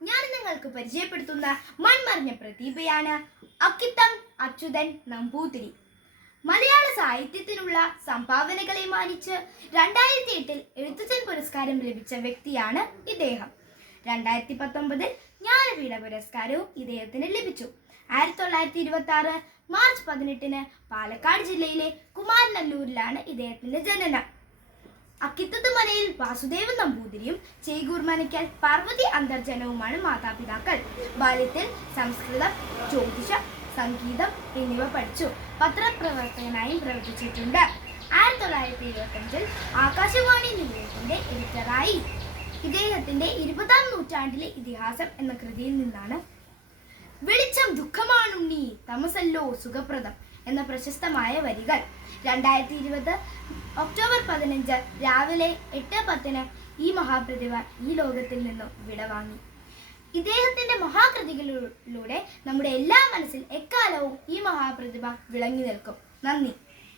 ഞാൻ നിങ്ങൾക്ക് പരിചയപ്പെടുത്തുന്ന മൺമറിഞ്ഞ പ്രതിഭയാണ് അക്കിത്തം അച്യുതൻ നമ്പൂതിരി. മലയാള സാഹിത്യത്തിനുള്ള സംഭാവനകളെ മാനിച്ച് 2008 എഴുത്തച്ഛൻ പുരസ്കാരം ലഭിച്ച വ്യക്തിയാണ് ഇദ്ദേഹം. 2019 ജ്ഞാനപീഠ പുരസ്കാരവും ഇദ്ദേഹത്തിന് ലഭിച്ചു. 1926 മാർച്ച് 18 പാലക്കാട് ജില്ലയിലെ കുമാരനല്ലൂരിലാണ് ഇദ്ദേഹത്തിന്റെ ജനനം. അക്കിത്തത്ത് മനയിൽ വാസുദേവൻ നമ്പൂതിരിയും ചേകൂർ മനയ്ക്കൽ പാർവതി അന്തർജനവുമാണ് മാതാപിതാക്കൾ. ബാല്യത്തിൽ സംസ്കൃതം, ജ്യോതിഷം, സംഗീതം എന്നിവ പഠിച്ചു. പത്രപ്രവർത്തകനായും പ്രവർത്തിച്ചിട്ടുണ്ട്. 1925 ആകാശവാണി നിലയത്തിന്റെ എഡിറ്ററായി. ഇദ്ദേഹത്തിന്റെ 20-ാം നൂറ്റാണ്ടിലെ ഇതിഹാസം എന്ന കൃതിയിൽ നിന്നാണ് വെളിച്ചം ദുഃഖമാണുണ്ണി, തമസല്ലോ സുഖപ്രദം എന്ന പ്രശസ്തമായ വരികൾ. 2020 ഒക്ടോബർ 15 രാവിലെ 8:10 ഈ മഹാപ്രതിഭ ഈ ലോകത്തിൽ നിന്നും വിടവാങ്ങി. ഇദ്ദേഹത്തിന്റെ മഹാകൃതികളിലൂടെ നമ്മുടെ എല്ലാ മനസ്സിൽ എക്കാലവും ഈ മഹാപ്രതിഭ വിളങ്ങി നിൽക്കും. നന്ദി.